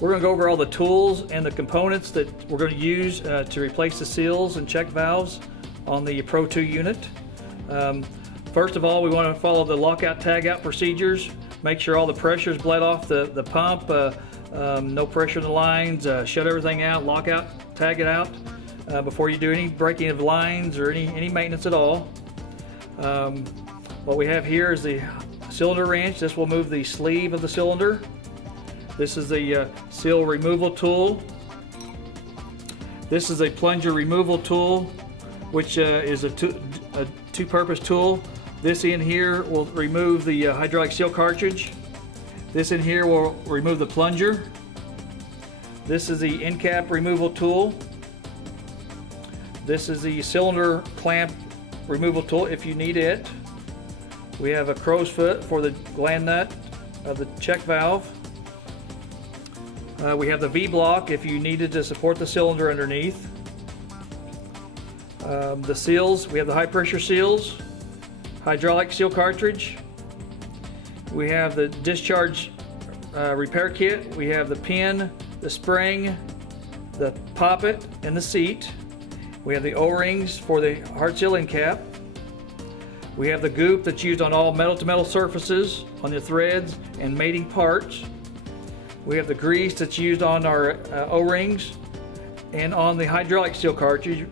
We're going to go over all the tools and the components that we're going to use to replace the seals and check valves on the Pro 2 unit. First of all, we want to follow the lockout tagout procedures. Make sure all the pressure is bled off the pump, no pressure in the lines, shut everything out, lock out, tag it out before you do any breaking of lines or any maintenance at all. What we have here is the cylinder wrench. This will move the sleeve of the cylinder. This is the seal removal tool. This is a plunger removal tool, which is a two-purpose tool. This in here will remove the hydraulic seal cartridge. This in here will remove the plunger. This is the end cap removal tool. This is the cylinder clamp removal tool if you need it. We have a crow's foot for the gland nut of the check valve. We have the V-block if you needed to support the cylinder underneath. The seals, we have the high pressure seals, hydraulic seal cartridge. We have the discharge repair kit. We have the pin, the spring, the poppet, and the seat. We have the O-rings for the hard seal end cap. We have the goop that's used on all metal-to-metal surfaces, on the threads and mating parts. We have the grease that's used on our O-rings and on the hydraulic seal cartridge.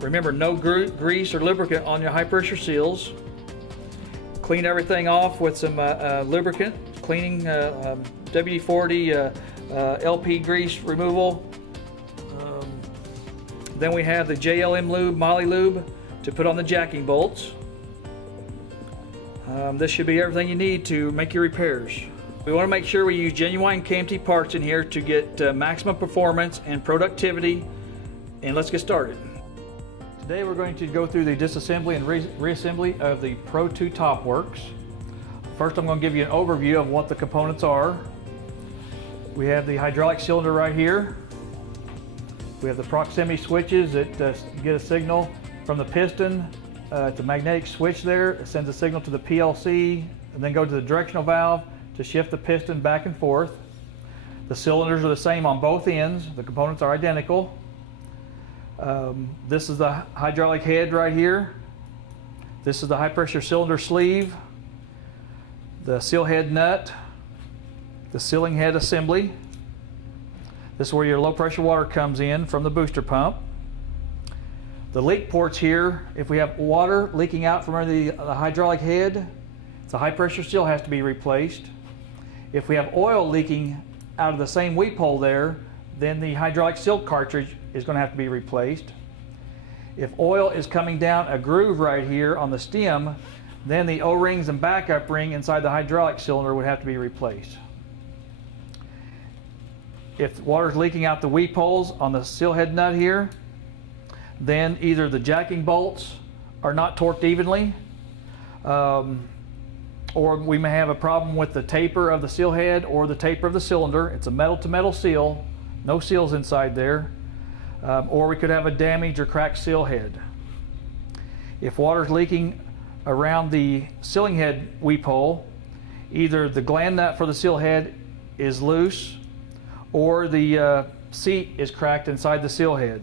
Remember, no grease or lubricant on your high pressure seals. Clean everything off with some lubricant, cleaning WD-40 LP grease removal. Then we have the JLM lube, Moly lube to put on the jacking bolts. This should be everything you need to make your repairs. We want to make sure we use genuine KMT parts in here to get maximum performance and productivity. And let's get started. Today we're going to go through the disassembly and reassembly of the Pro 2 Topworks. First I'm going to give you an overview of what the components are. We have the hydraulic cylinder right here. We have the proximity switches that get a signal from the piston. It's a magnetic switch there. It sends a signal to the PLC and then go to the directional valve to shift the piston back and forth. The cylinders are the same on both ends. The components are identical. This is the hydraulic head right here. This is the high pressure cylinder sleeve, the seal head nut, the sealing head assembly. This is where your low pressure water comes in from the booster pump. The leak ports here, if we have water leaking out from under the hydraulic head, the high pressure seal has to be replaced. If we have oil leaking out of the same weep hole there, then the hydraulic seal cartridge is going to have to be replaced. If oil is coming down a groove right here on the stem, then the O-rings and backup ring inside the hydraulic cylinder would have to be replaced. If water is leaking out the weep holes on the seal head nut here, then either the jacking bolts are not torqued evenly, or we may have a problem with the taper of the seal head or the taper of the cylinder. It's a metal-to-metal seal, no seals inside there. Or we could have a damaged or cracked seal head. If water is leaking around the sealing head weep hole, either the gland nut for the seal head is loose or the seat is cracked inside the seal head.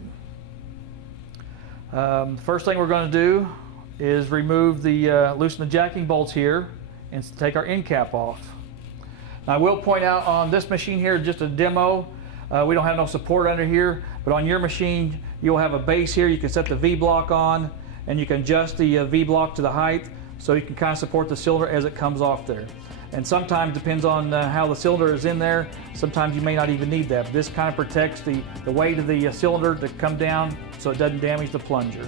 First thing we're going to do is remove the loosen the jacking bolts here and take our end cap off. Now, I will point out on this machine here, just a demo, we don't have no support under here, but on your machine you'll have a base here. You can set the V-block on and you can adjust the V-block to the height so you can kind of support the cylinder as it comes off there. And sometimes, depends on how the cylinder is in there, sometimes you may not even need that. But this kind of protects the weight of the cylinder to come down so it doesn't damage the plunger.